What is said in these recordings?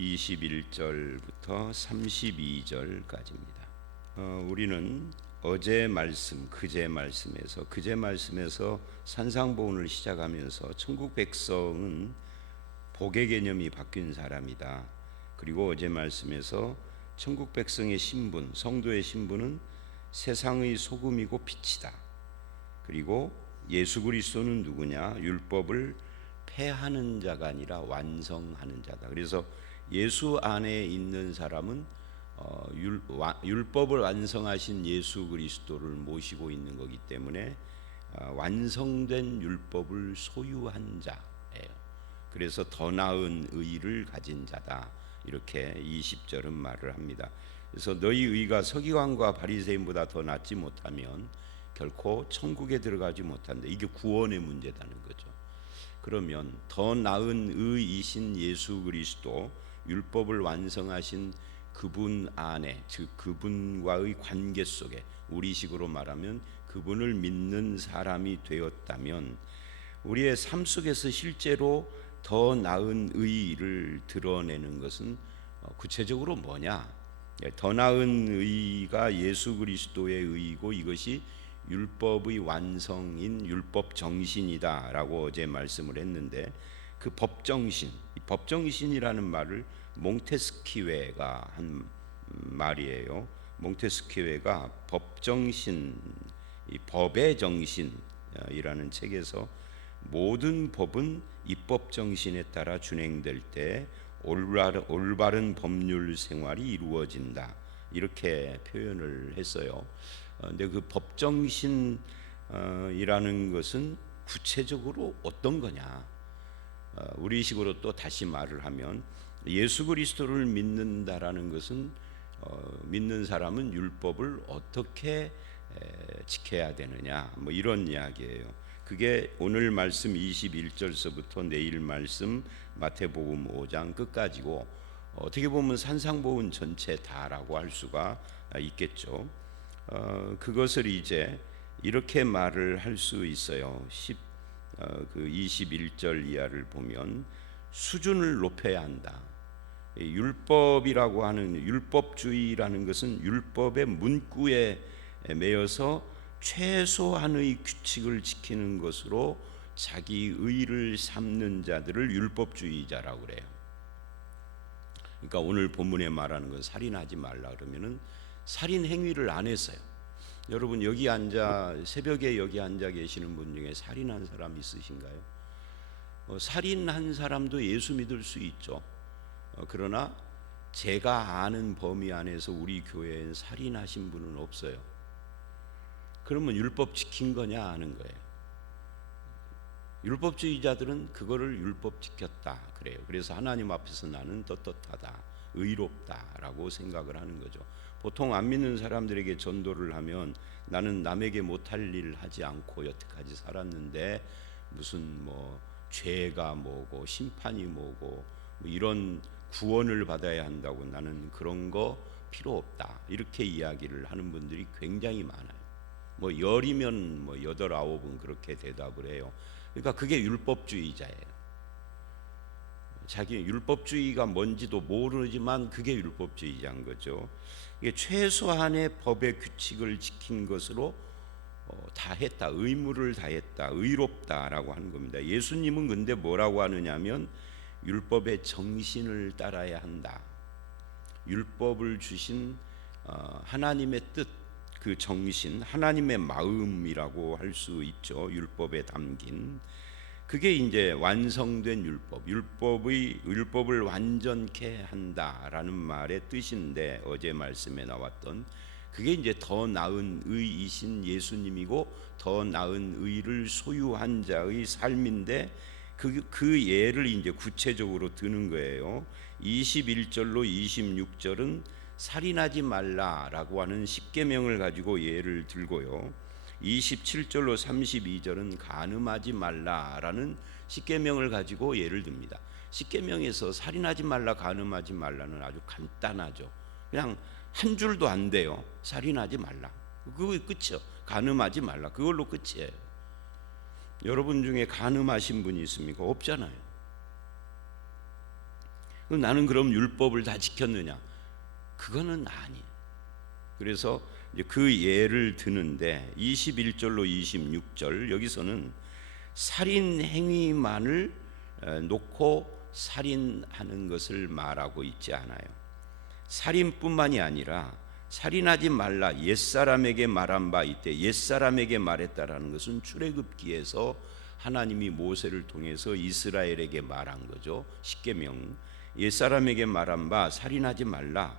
21절부터 32절까지입니다. 우리는 어제 말씀, 그제 말씀에서 산상보훈을 시작하면서 천국 백성은 복의 개념이 바뀐 사람이다. 그리고 어제 말씀에서 천국 백성의 신분, 성도의 신분은 세상의 소금이고 빛이다. 그리고 예수 그리스도는 누구냐? 율법을 폐하는 자가 아니라 완성하는 자다. 그래서 예수 안에 있는 사람은 율법을 완성하신 예수 그리스도를 모시고 있는 거기 때문에 완성된 율법을 소유한 자예요. 그래서 더 나은 의를 가진 자다. 이렇게 20절은 말을 합니다. 그래서 너희 의가 서기관과 바리새인보다 더 낫지 못하면 결코 천국에 들어가지 못한다. 이게 구원의 문제라는 거죠. 그러면 더 나은 의이신 예수 그리스도, 율법을 완성하신 그분 안에, 즉 그분과의 관계 속에, 우리식으로 말하면 그분을 믿는 사람이 되었다면 우리의 삶 속에서 실제로 더 나은 의를 드러내는 것은 구체적으로 뭐냐? 더 나은 의가 예수 그리스도의 의이고 이것이 율법의 완성인 율법 정신이다라고 어제 말씀을 했는데, 그 법정신, 법정신이라는 말을 몽테스키웨가 한 말이에요. 몽테스키웨가 법정신, 이 법의 정신이라는 책에서 모든 법은 입법 정신에 따라 준행될 때 올바른 법률 생활이 이루어진다. 이렇게 표현을 했어요. 근데 그 법정신이라는 것은 구체적으로 어떤 거냐? 우리식으로 또 다시 말을 하면 예수 그리스도를 믿는다라는 것은 믿는 사람은 율법을 어떻게 지켜야 되느냐, 뭐 이런 이야기예요. 그게 오늘 말씀 21절서부터 내일 말씀 마태복음 5장 끝까지고, 어떻게 보면 산상보훈 전체 다라고 할 수가 있겠죠. 그것을 이제 이렇게 말을 할 수 있어요. 21절 이하를 보면 수준을 높여야 한다. 율법이라고 하는, 율법주의라는 것은 율법의 문구에 매여서 최소한의 규칙을 지키는 것으로 자기 의를 삼는 자들을 율법주의자라고 그래요. 그러니까 오늘 본문에 말하는 건 살인하지 말라 그러면은 살인 행위를 안 했어요. 여러분 여기 새벽에 여기 앉아 계시는 분 중에 살인한 사람 있으신가요? 살인한 사람도 예수 믿을 수 있죠. 그러나 제가 아는 범위 안에서 우리 교회엔 살인하신 분은 없어요. 그러면 율법 지킨 거냐 하는 거예요. 율법주의자들은 그거를 율법 지켰다 그래요. 그래서 하나님 앞에서 나는 떳떳하다, 의롭다라고 생각을 하는 거죠. 보통 안 믿는 사람들에게 전도를 하면 나는 남에게 못할 일 하지 않고 여태까지 살았는데 무슨 뭐 죄가 뭐고 심판이 뭐고 뭐 이런 구원을 받아야 한다고, 나는 그런 거 필요 없다, 이렇게 이야기를 하는 분들이 굉장히 많아요. 뭐 열이면 뭐 8, 9은 그렇게 대답을 해요. 그러니까 그게 율법주의자예요. 자기 율법주의가 뭔지도 모르지만 그게 율법주의자인 거죠. 이게 최소한의 법의 규칙을 지킨 것으로 다 했다, 의무를 다했다, 의롭다라고 하는 겁니다. 예수님은 근데 뭐라고 하느냐면 율법의 정신을 따라야 한다. 율법을 주신 하나님의 뜻, 그 정신, 하나님의 마음이라고 할 수 있죠. 율법에 담긴 그게 이제 완성된 율법을 완전케 한다라는 말의 뜻인데, 어제 말씀에 나왔던 그게 이제 더 나은 의이신 예수님이고 더 나은 의를 소유한 자의 삶인데, 그 예를 이제 구체적으로 드는 거예요. 21절로 26절은 살인하지 말라라고 하는 십계명을 가지고 예를 들고요. 27절로 32절은 간음하지 말라라는 십계명을 가지고 예를 듭니다. 십계명에서 살인하지 말라, 간음하지 말라는 아주 간단하죠. 그냥 한 줄도 안 돼요. 살인하지 말라, 그거 끝이요. 간음하지 말라, 그걸로 끝이에요. 여러분 중에 간음하신 분이 있습니까? 없잖아요. 나는 그럼 율법을 다 지켰느냐? 그거는 아니에요. 그래서 이제 그 예를 드는데 21절로 26절 여기서는 살인 행위만을 놓고 살인하는 것을 말하고 있지 않아요. 살인뿐만이 아니라 살인하지 말라 옛사람에게 말한 바 이때 옛사람에게 말했다라는 것은 출애굽기에서 하나님이 모세를 통해서 이스라엘에게 말한 거죠. 십계명. 옛사람에게 말한 바 살인하지 말라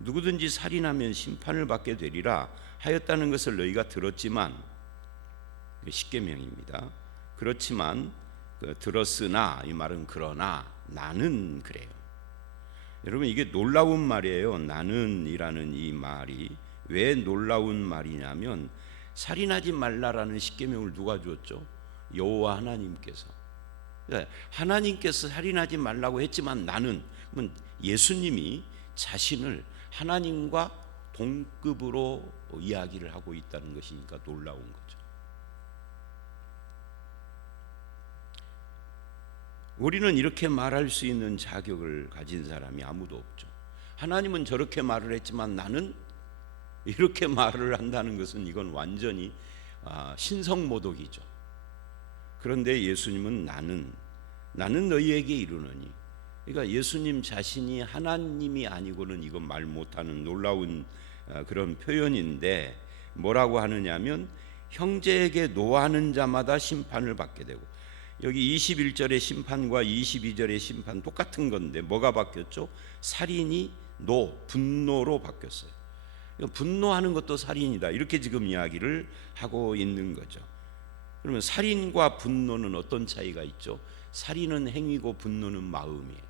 누구든지 살인하면 심판을 받게 되리라 하였다는 것을 너희가 들었지만 십계명입니다. 그렇지만 들었으나 이 말은 그러나 나는 그래요. 여러분 이게 놀라운 말이에요. 나는이라는 이 말이 왜 놀라운 말이냐면 살인하지 말라라는 십계명을 누가 주었죠? 여호와 하나님께서. 하나님께서 살인하지 말라고 했지만 나는 그러면 예수님이 자신을 하나님과 동급으로 이야기를 하고 있다는 것이니까 놀라운 거죠. 우리는 이렇게 말할 수 있는 자격을 가진 사람이 아무도 없죠. 하나님은 저렇게 말을 했지만 나는 이렇게 말을 한다는 것은 이건 완전히 신성모독이죠. 그런데 예수님은 나는 너희에게 이르노니, 그러니까 예수님 자신이 하나님이 아니고는 이건 말 못하는 놀라운 그런 표현인데 뭐라고 하느냐면 형제에게 노하는 자마다 심판을 받게 되고, 여기 21절의 심판과 22절의 심판 똑같은 건데 뭐가 바뀌었죠? 살인이 분노로 바뀌었어요. 분노하는 것도 살인이다 이렇게 지금 이야기를 하고 있는 거죠. 그러면 살인과 분노는 어떤 차이가 있죠? 살인은 행위고 분노는 마음이에요.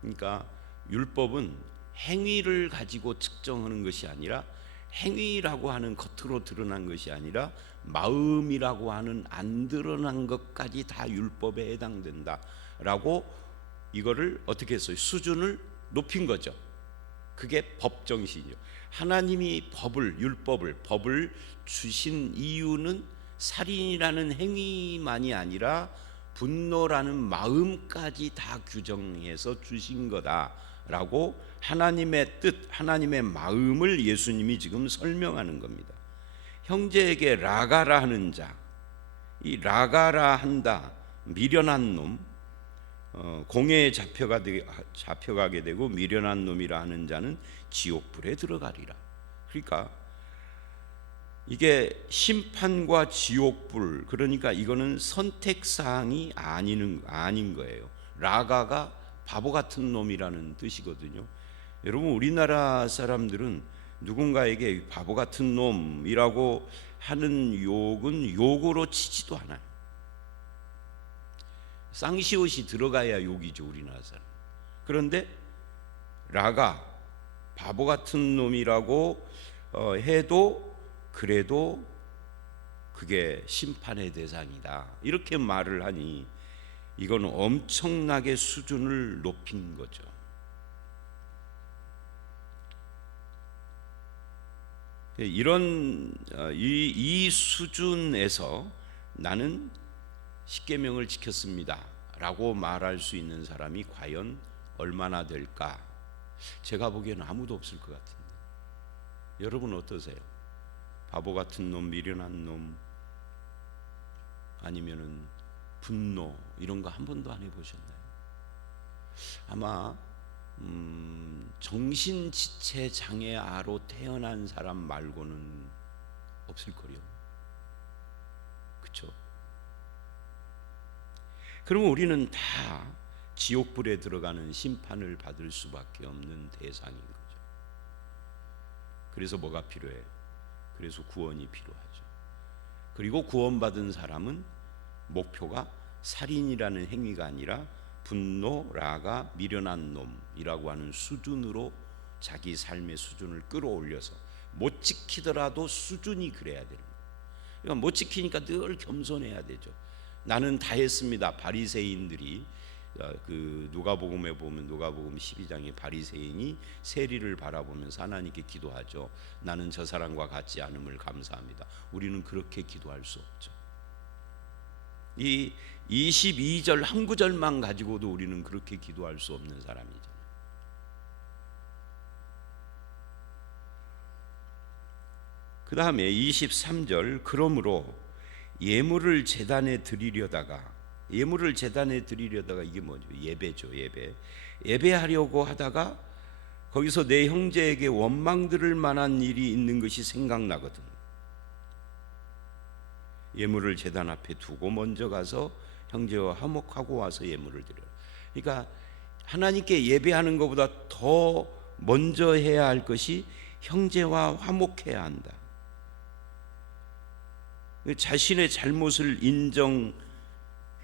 그러니까 율법은 행위를 가지고 측정하는 것이 아니라, 행위라고 하는 겉으로 드러난 것이 아니라 마음이라고 하는 안 드러난 것까지 다 율법에 해당된다라고 이거를 어떻게 했어요? 수준을 높인 거죠. 그게 법정신이요. 하나님이 법을 주신 이유는 살인이라는 행위만이 아니라 분노라는 마음까지 다 규정해서 주신 거다라고 하나님의 뜻, 하나님의 마음을 예수님이 지금 설명하는 겁니다. 형제에게 라가라 하는 자, 이 라가라 한다, 미련한 놈, 공회에 잡혀가게 되고 미련한 놈이라 하는 자는 지옥불에 들어가리라. 그러니까 이게 심판과 지옥불, 그러니까 이거는 선택사항이 아닌 거예요. 라가가 바보 같은 놈이라는 뜻이거든요. 여러분 우리나라 사람들은 누군가에게 바보 같은 놈이라고 하는 욕은 욕으로 치지도 않아요. 쌍시옷이 들어가야 욕이죠, 우리나라 사람. 그런데 라가 바보 같은 놈이라고 해도 그래도 그게 심판의 대상이다 이렇게 말을 하니 이건 엄청나게 수준을 높인 거죠. 이런 이 수준에서 나는 십계명을 지켰습니다 라고 말할 수 있는 사람이 과연 얼마나 될까? 제가 보기에는 아무도 없을 것 같은데 여러분 어떠세요? 바보 같은 놈, 미련한 놈, 아니면은 분노 이런 거 한 번도 안 해보셨나요? 아마 정신지체 장애아로 태어난 사람 말고는 없을 거요. 그렇죠? 그러면 우리는 다 지옥불에 들어가는 심판을 받을 수밖에 없는 대상인 거죠. 그래서 뭐가 필요해? 그래서 구원이 필요하죠. 그리고 구원받은 사람은 목표가 살인이라는 행위가 아니라 분노, 라가, 미련한 놈이라고 하는 수준으로 자기 삶의 수준을 끌어올려서 못 지키더라도 수준이 그래야 되는 거예요. 그러니까 못 지키니까 늘 겸손해야 되죠. 나는 다 했습니다. 바리새인들이 그 누가복음에 보면 누가복음 12장에 바리새인이 세리를 바라보면서 하나님께 기도하죠. 나는 저 사람과 같지 않음을 감사합니다. 우리는 그렇게 기도할 수 없죠. 이 22절 한 구절만 가지고도 우리는 그렇게 기도할 수 없는 사람이잖아요. 그 다음에 23절, 그러므로 예물을 제단에 드리려다가 이게 뭐죠? 예배죠. 예배하려고 하다가 거기서 내 형제에게 원망 들을 만한 일이 있는 것이 생각나거든. 예물을 제단 앞에 두고 먼저 가서 형제와 화목하고 와서 예물을 드려라. 그러니까 하나님께 예배하는 것보다 더 먼저 해야 할 것이 형제와 화목해야 한다. 자신의 잘못을 인정해야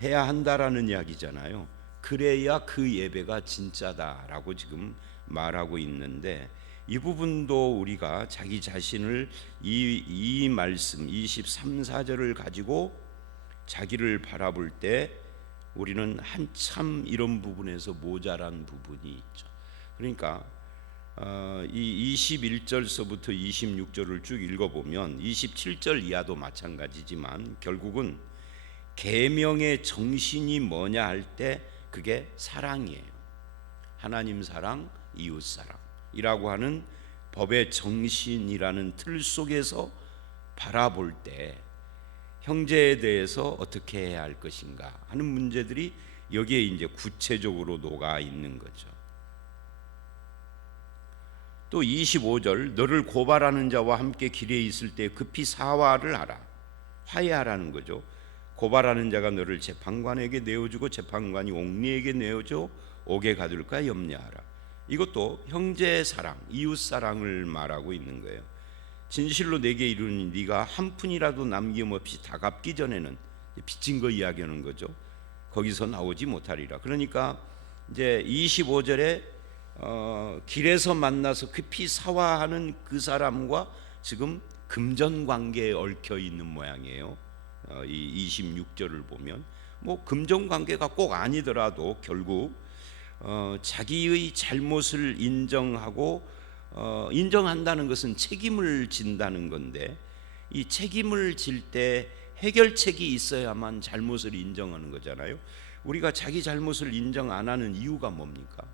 한다라는 이야기잖아요. 그래야 그 예배가 진짜다라고 지금 말하고 있는데, 이 부분도 우리가 자기 자신을 이 말씀 23, 4절을 가지고 자기를 바라볼 때 우리는 한참 이런 부분에서 모자란 부분이 있죠. 그러니까 이 21절서부터 26절을 쭉 읽어보면 27절 이하도 마찬가지지만 결국은 계명의 정신이 뭐냐 할 때 그게 사랑이에요. 하나님 사랑, 이웃 사랑이라고 하는 법의 정신이라는 틀 속에서 바라볼 때 형제에 대해서 어떻게 해야 할 것인가 하는 문제들이 여기에 이제 구체적으로 녹아 있는 거죠. 또 25절, 너를 고발하는 자와 함께 길에 있을 때 급히 사화를 하라. 화해하라는 거죠. 고발하는 자가 너를 재판관에게 내어주고 재판관이 옥리에게 내어줘 옥에 가둘까 염려하라. 이것도 형제 사랑, 이웃 사랑을 말하고 있는 거예요. 진실로 내게 이르니 네가 한 푼이라도 남김없이 다 갚기 전에는, 빚진 거 이야기하는 거죠. 거기서 나오지 못하리라. 그러니까 이제 25절에 길에서 만나서 급히 사화하는 그 사람과 지금 금전 관계에 얽혀 있는 모양이에요. 이 26절을 보면 뭐 금전 관계가 꼭 아니더라도 결국 자기의 잘못을 인정하고 인정한다는 것은 책임을 진다는 건데, 이 책임을 질 때 해결책이 있어야만 잘못을 인정하는 거잖아요. 우리가 자기 잘못을 인정 안 하는 이유가 뭡니까?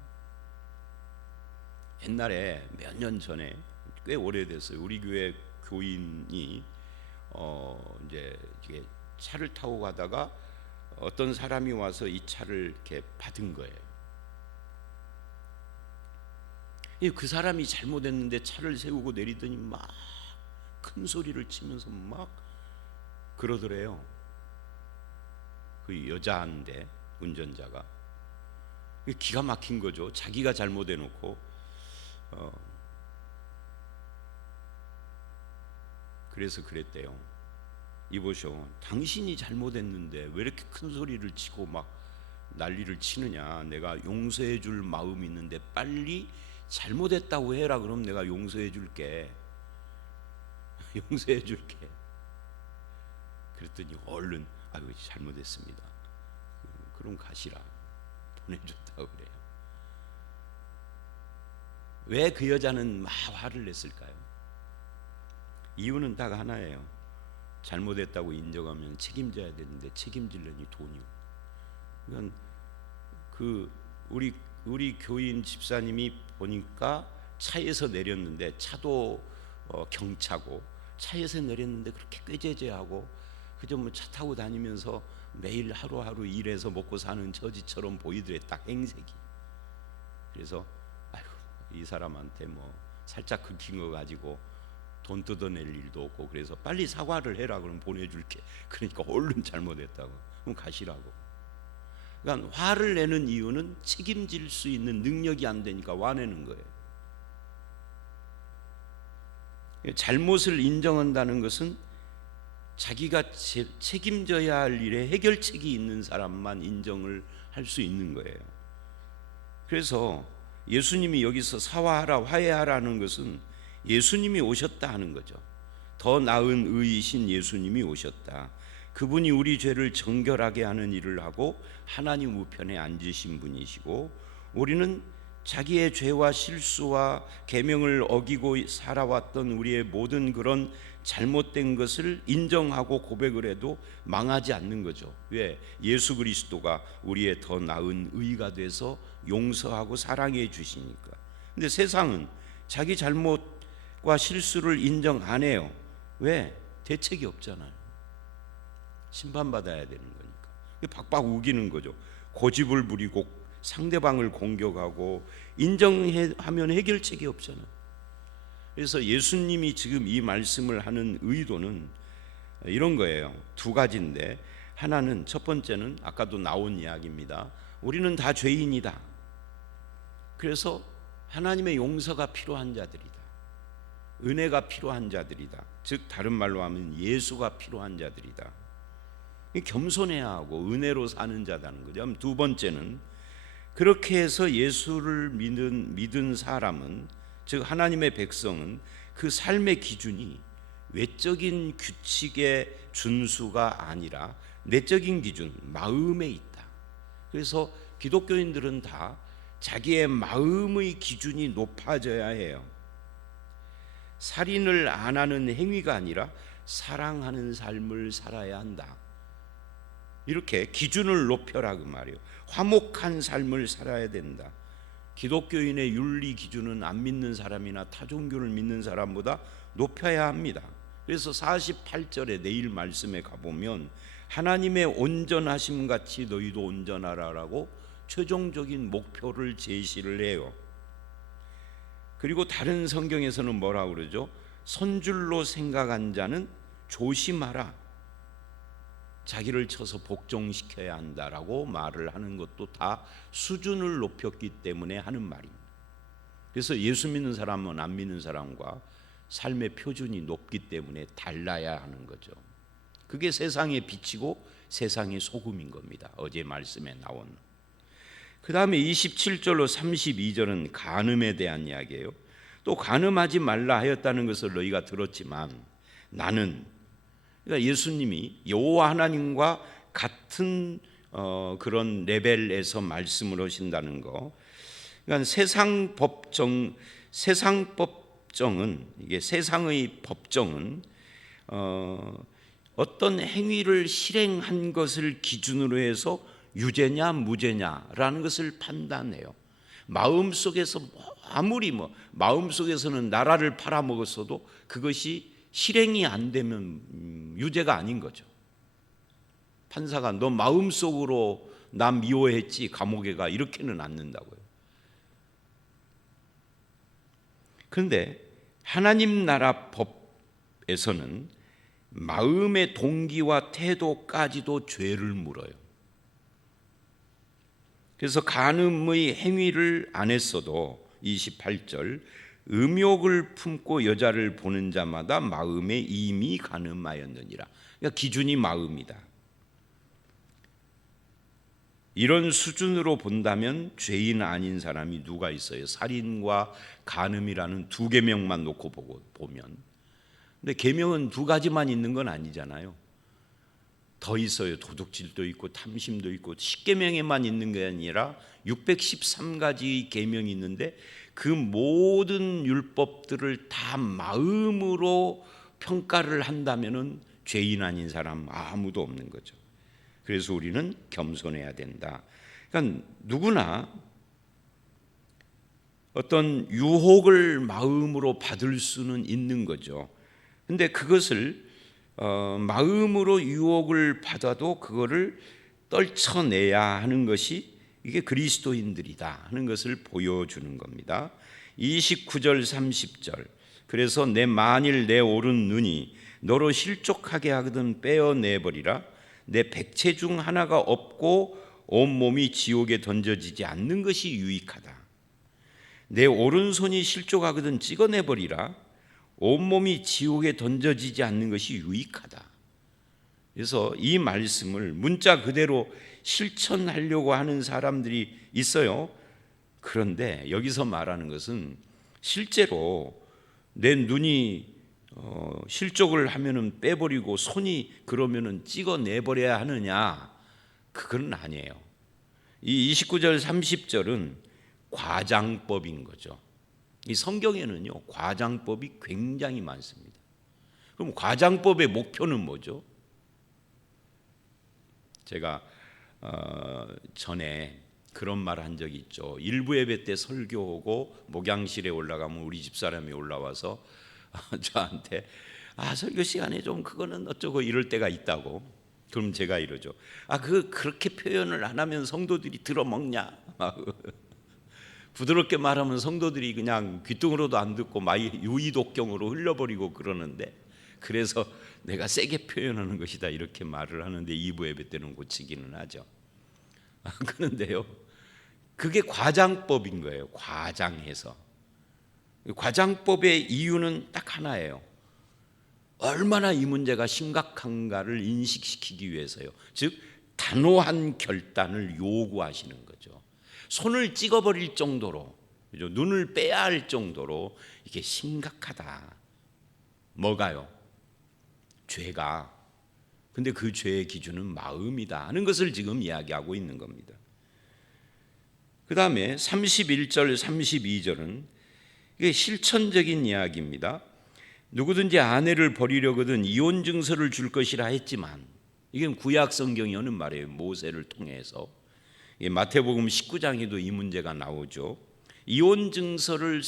옛날에 몇 년 전에, 꽤 오래됐어요. 우리 교회 교인이 이제 차를 타고 가다가 어떤 사람이 와서 이 차를 이렇게 받은 거예요. 그 사람이 잘못했는데 차를 세우고 내리더니 막 큰 소리를 치면서 막 그러더래요. 그 여자인데 운전자가 기가 막힌 거죠. 자기가 잘못해놓고 그래서 그랬대요. 이보쇼, 당신이 잘못했는데 왜 이렇게 큰 소리를 치고 막 난리를 치느냐. 내가 용서해 줄 마음이 있는데 빨리 잘못했다고 해라. 그럼 내가 용서해 줄게. 용서해 줄게. 그랬더니 얼른 아유 잘못했습니다. 그럼 가시라. 보내줬다고 그래요. 왜 그 여자는 막 화를 냈을까요? 이유는 딱 하나예요. 잘못했다고 인정하면 책임져야 되는데 책임지려니 돈이. 그러니까 우리 교인 집사님이 보니까 차에서 내렸는데, 차도 경차고 차에서 내렸는데 그렇게 꾀죄죄하고 그저 뭐 차 타고 다니면서 매일 하루하루 일해서 먹고 사는 처지처럼 보이더래. 딱 행색이. 그래서 아이고 이 사람한테 뭐 살짝 긁힌 거 가지고 돈 뜯어낼 일도 없고, 그래서 빨리 사과를 해라. 그럼 보내줄게. 그러니까 얼른 잘못했다고. 그럼 가시라고. 그러니까 화를 내는 이유는 책임질 수 있는 능력이 안 되니까 화내는 거예요. 잘못을 인정한다는 것은 자기가 책임져야 할 일에 해결책이 있는 사람만 인정을 할 수 있는 거예요. 그래서 예수님이 여기서 사화하라, 화해하라는 것은 예수님이 오셨다 하는 거죠. 더 나은 의이신 예수님이 오셨다. 그분이 우리 죄를 정결하게 하는 일을 하고 하나님 우편에 앉으신 분이시고, 우리는 자기의 죄와 실수와 계명을 어기고 살아왔던 우리의 모든 그런 잘못된 것을 인정하고 고백을 해도 망하지 않는 거죠. 왜? 예수 그리스도가 우리의 더 나은 의가 돼서 용서하고 사랑해 주시니까. 근데 세상은 자기 잘못과 실수를 인정 안 해요. 왜? 대책이 없잖아요. 심판받아야 되는 거니까. 박박 우기는 거죠. 고집을 부리고 상대방을 공격하고 인정하면 해결책이 없잖아요. 그래서 예수님이 지금 이 말씀을 하는 의도는 이런 거예요. 두 가지인데, 하나는, 첫 번째는 아까도 나온 이야기입니다. 우리는 다 죄인이다. 그래서 하나님의 용서가 필요한 자들이다. 은혜가 필요한 자들이다. 즉 다른 말로 하면 예수가 필요한 자들이다. 겸손해야 하고 은혜로 사는 자다는 거죠. 두 번째는, 그렇게 해서 예수를 믿은 사람은, 즉 하나님의 백성은 그 삶의 기준이 외적인 규칙의 준수가 아니라 내적인 기준, 마음에 있다. 그래서 기독교인들은 다 자기의 마음의 기준이 높아져야 해요. 살인을 안 하는 행위가 아니라 사랑하는 삶을 살아야 한다. 이렇게 기준을 높여라 그 말이에요. 화목한 삶을 살아야 된다. 기독교인의 윤리 기준은 안 믿는 사람이나 타종교를 믿는 사람보다 높여야 합니다. 그래서 48절에 내일 말씀에 가보면 하나님의 온전하심 같이 너희도 온전하라라고 최종적인 목표를 제시를 해요. 그리고 다른 성경에서는 뭐라고 그러죠? 선줄로 생각한 자는 조심하라. 자기를 쳐서 복종시켜야 한다라고 말을 하는 것도 다 수준을 높였기 때문에 하는 말입니다. 그래서 예수 믿는 사람은 안 믿는 사람과 삶의 표준이 높기 때문에 달라야 하는 거죠. 그게 세상의 빛이고 세상의 소금인 겁니다. 어제 말씀에 나온. 그 다음에 27절로 32절은 간음에 대한 이야기예요. 또 간음하지 말라 하였다는 것을 너희가 들었지만 나는, 그러니까 예수님이 여호와 하나님과 같은 그런 레벨에서 말씀을 하신다는 거. 그러니까 세상 법정은, 이게 세상의 법정은 어떤 행위를 실행한 것을 기준으로 해서 유죄냐 무죄냐라는 것을 판단해요. 마음속에서 아무리 마음속에서는 나라를 팔아먹었어도 그것이 실행이 안 되면 유죄가 아닌 거죠. 판사가 너 마음속으로 나 미워했지 감옥에 가 이렇게는 않는다고요. 그런데 하나님 나라 법에서는 마음의 동기와 태도까지도 죄를 물어요. 그래서 간음의 행위를 안 했어도 28절, 음욕을 품고 여자를 보는 자마다 마음에 이미 간음하였느니라. 그러니까 기준이 마음이다. 이런 수준으로 본다면 죄인 아닌 사람이 누가 있어요? 살인과 간음이라는 두 계명만 놓고 보면. 근데 계명은 두 가지만 있는 건 아니잖아요. 더 있어요. 도둑질도 있고 탐심도 있고 10계명에만 있는 게 아니라 613가지 계명이 있는데 그 모든 율법들을 다 마음으로 평가를 한다면은 죄인 아닌 사람 아무도 없는 거죠. 그래서 우리는 겸손해야 된다. 그러니까 누구나 어떤 유혹을 마음으로 받을 수는 있는 거죠. 근데 그것을 마음으로 유혹을 받아도 그거를 떨쳐내야 하는 것이 이게 그리스도인들이다 하는 것을 보여주는 겁니다. 29절 30절, 그래서 만일 내 오른 눈이 너로 실족하게 하거든 빼어내버리라. 내 백체 중 하나가 없고 온몸이 지옥에 던져지지 않는 것이 유익하다. 내 오른손이 실족하거든 찍어내버리라. 온몸이 지옥에 던져지지 않는 것이 유익하다. 그래서 이 말씀을 문자 그대로 실천하려고 하는 사람들이 있어요. 그런데 여기서 말하는 것은 실제로 내 눈이 실족을 하면은 빼버리고 손이 그러면은 찍어내버려야 하느냐? 그건 아니에요. 이 29절 30절은 과장법인 거죠. 이 성경에는요, 과장법이 굉장히 많습니다. 그럼 과장법의 목표는 뭐죠? 제가 전에 그런 말 한 적이 있죠. 일부 예배 때 설교하고 목양실에 올라가면 우리 집사람이 올라와서 저한테 설교 시간에 좀 그거는 어쩌고 이럴 때가 있다고. 그럼 제가 이러죠. 그렇게 표현을 안 하면 성도들이 들어먹냐? 부드럽게 말하면 성도들이 그냥 귀뚱으로도 안 듣고 유의독경으로 흘려버리고 그러는데, 그래서 내가 세게 표현하는 것이다 이렇게 말을 하는데 2부 예배 때는 고치기는 하죠. 그런데요, 그게 과장법인 거예요. 과장해서. 과장법의 이유는 딱 하나예요. 얼마나 이 문제가 심각한가를 인식시키기 위해서요. 즉 단호한 결단을 요구하시는 거죠. 손을 찍어버릴 정도로, 그죠? 눈을 빼야 할 정도로 이게 심각하다. 뭐가요? 죄가. 근데 그 죄의 기준은 마음이다 하는 것을 지금 이야기하고 있는 겁니다. 그 다음에 31절 32절은 이게 실천적인 이야기입니다. 누구든지 아내를 버리려거든 이혼 증서를 줄 것이라 했지만, 이건 구약 성경이 하는 말이에요. 모세를 통해서. 마태복음 19장에도 이 문제가 나오죠. 이혼 증서를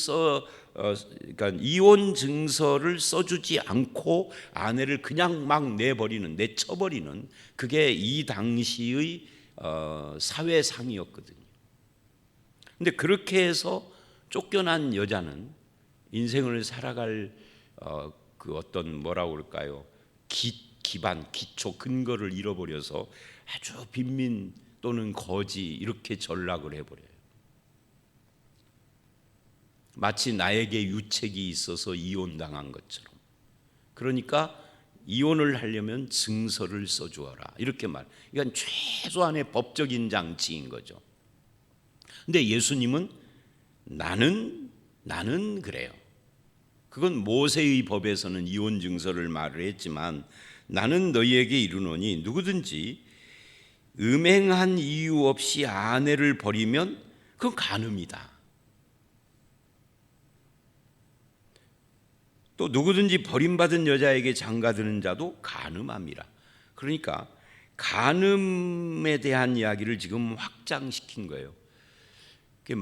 이혼 증서를 써주지 않고 아내를 그냥 막 내쳐버리는 그게 이 당시의 사회상이었거든요. 근데 그렇게 해서 쫓겨난 여자는 인생을 살아갈 그 어떤 뭐라고 그럴까요? 기반, 기초, 근거를 잃어버려서 아주 빈민 또는 거지 이렇게 전락을 해버려요. 마치 나에게 유책이 있어서 이혼당한 것처럼. 그러니까 이혼을 하려면 증서를 써주어라 이렇게 말. 이건 최소한의 법적인 장치인 거죠. 근데 예수님은 나는 그래요. 그건 모세의 법에서는 이혼 증서를 말을 했지만, 나는 너희에게 이르노니 누구든지 음행한 이유 없이 아내를 버리면 그건 간음이다. 또 누구든지 버림받은 여자에게 장가드는 자도 간음함이라. 그러니까 간음에 대한 이야기를 지금 확장시킨 거예요.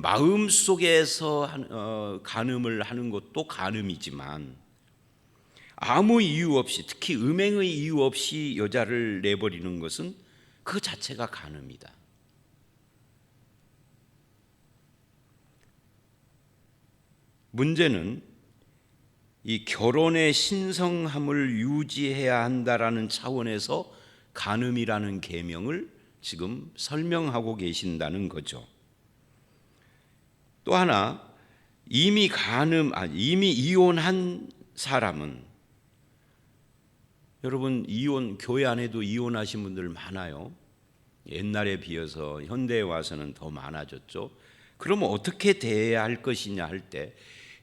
마음 속에서 간음을 하는 것도 간음이지만, 아무 이유 없이, 특히 음행의 이유 없이 여자를 내버리는 것은 그 자체가 간음이다. 문제는 이 결혼의 신성함을 유지해야 한다라는 차원에서 간음이라는 계명을 지금 설명하고 계신다는 거죠. 또 하나, 이미 이혼한 사람은, 여러분 교회 안에도 이혼하신 분들 많아요. 옛날에 비해서 현대에 와서는 더 많아졌죠. 그러면 어떻게 대해야 할 것이냐 할 때,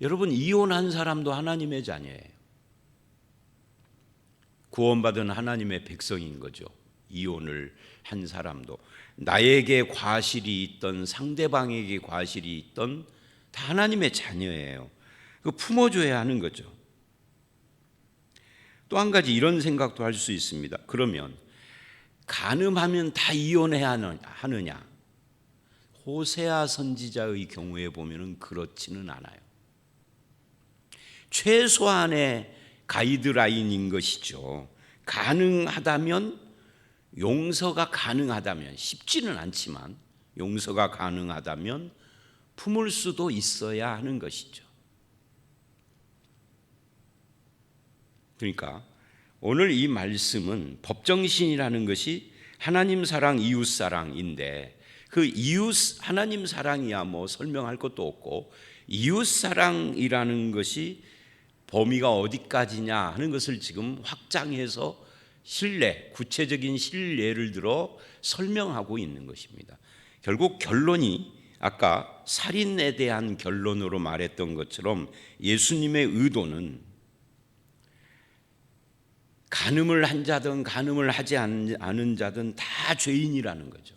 여러분 이혼한 사람도 하나님의 자녀예요. 구원받은 하나님의 백성인 거죠. 이혼을 한 사람도. 나에게 과실이 있던 상대방에게 과실이 있던 다 하나님의 자녀예요. 그 품어줘야 하는 거죠. 또 한 가지 이런 생각도 할 수 있습니다. 그러면 간음하면 다 이혼해야 하느냐? 호세아 선지자의 경우에 보면은 그렇지는 않아요. 최소한의 가이드라인인 것이죠. 가능하다면, 용서가 가능하다면, 쉽지는 않지만 용서가 가능하다면 품을 수도 있어야 하는 것이죠. 그러니까 오늘 이 말씀은 법정신이라는 것이 하나님 사랑, 이웃 사랑인데, 그 하나님 사랑이야 뭐 설명할 것도 없고, 이웃 사랑이라는 것이 범위가 어디까지냐 하는 것을 지금 확장해서 구체적인 신뢰를 들어 설명하고 있는 것입니다. 결국 결론이 아까 살인에 대한 결론으로 말했던 것처럼, 예수님의 의도는 간음을 한 자든 간음을 하지 않은 자든 다 죄인이라는 거죠.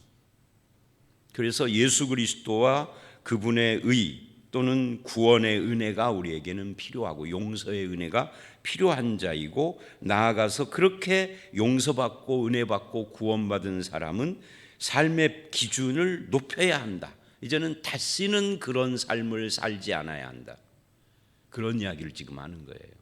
그래서 예수 그리스도와 그분의 의 또는 구원의 은혜가 우리에게는 필요하고 용서의 은혜가 필요한 자이고, 나아가서 그렇게 용서받고 은혜받고 구원받은 사람은 삶의 기준을 높여야 한다. 이제는 다시는 그런 삶을 살지 않아야 한다. 그런 이야기를 지금 하는 거예요.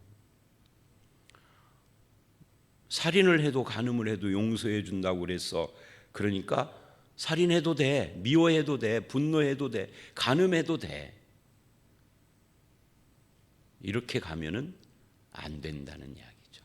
살인을 해도 간음을 해도 용서해 준다고 그랬어. 그러니까 살인해도 돼, 미워해도 돼, 분노해도 돼, 간음해도 돼. 이렇게 가면은 안 된다는 이야기죠.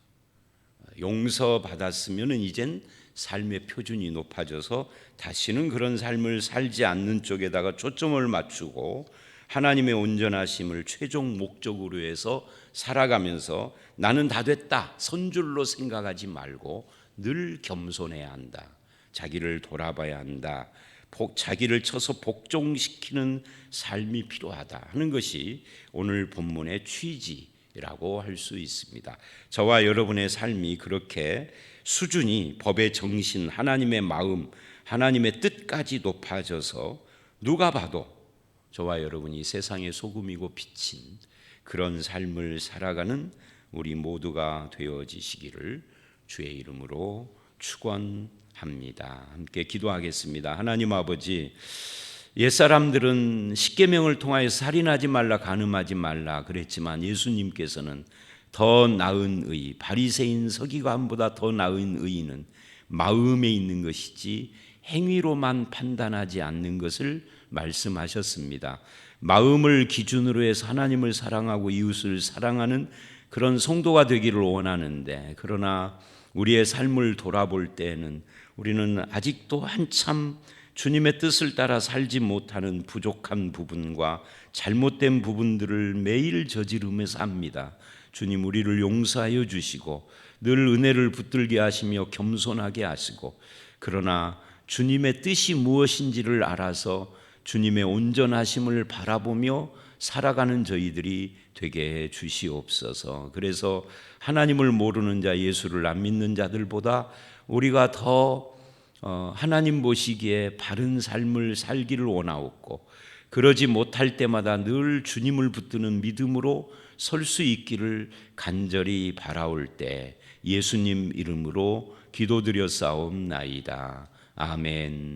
용서받았으면은 이젠 삶의 표준이 높아져서 다시는 그런 삶을 살지 않는 쪽에다가 초점을 맞추고 하나님의 온전하심을 최종 목적으로 해서 살아가면서 나는 다 됐다, 선줄로 생각하지 말고 늘 겸손해야 한다. 자기를 돌아봐야 한다. 자기를 쳐서 복종시키는 삶이 필요하다 하는 것이 오늘 본문의 취지라고 할 수 있습니다. 저와 여러분의 삶이 그렇게 수준이, 법의 정신, 하나님의 마음, 하나님의 뜻까지 높아져서 누가 봐도 저와 여러분이 세상의 소금이고 빛인 그런 삶을 살아가는 우리 모두가 되어지시기를 주의 이름으로 축원합니다. 함께 기도하겠습니다. 하나님 아버지, 옛사람들은 십계명을 통하여 살인하지 말라, 간음하지 말라 그랬지만 예수님께서는 더 나은 의, 바리새인 서기관보다 더 나은 의는 마음에 있는 것이지 행위로만 판단하지 않는 것을 말씀하셨습니다. 마음을 기준으로 해서 하나님을 사랑하고 이웃을 사랑하는 그런 성도가 되기를 원하는데, 그러나 우리의 삶을 돌아볼 때에는 우리는 아직도 한참 주님의 뜻을 따라 살지 못하는 부족한 부분과 잘못된 부분들을 매일 저지르며 삽니다. 주님, 우리를 용서하여 주시고 늘 은혜를 붙들게 하시며 겸손하게 하시고, 그러나 주님의 뜻이 무엇인지를 알아서 주님의 온전하심을 바라보며 살아가는 저희들이 되게 해 주시옵소서. 그래서 하나님을 모르는 자, 예수를 안 믿는 자들보다 우리가 더 하나님 보시기에 바른 삶을 살기를 원하옵고, 그러지 못할 때마다 늘 주님을 붙드는 믿음으로 설 수 있기를 간절히 바라올 때 예수님 이름으로 기도드려 싸움나이다. 아멘.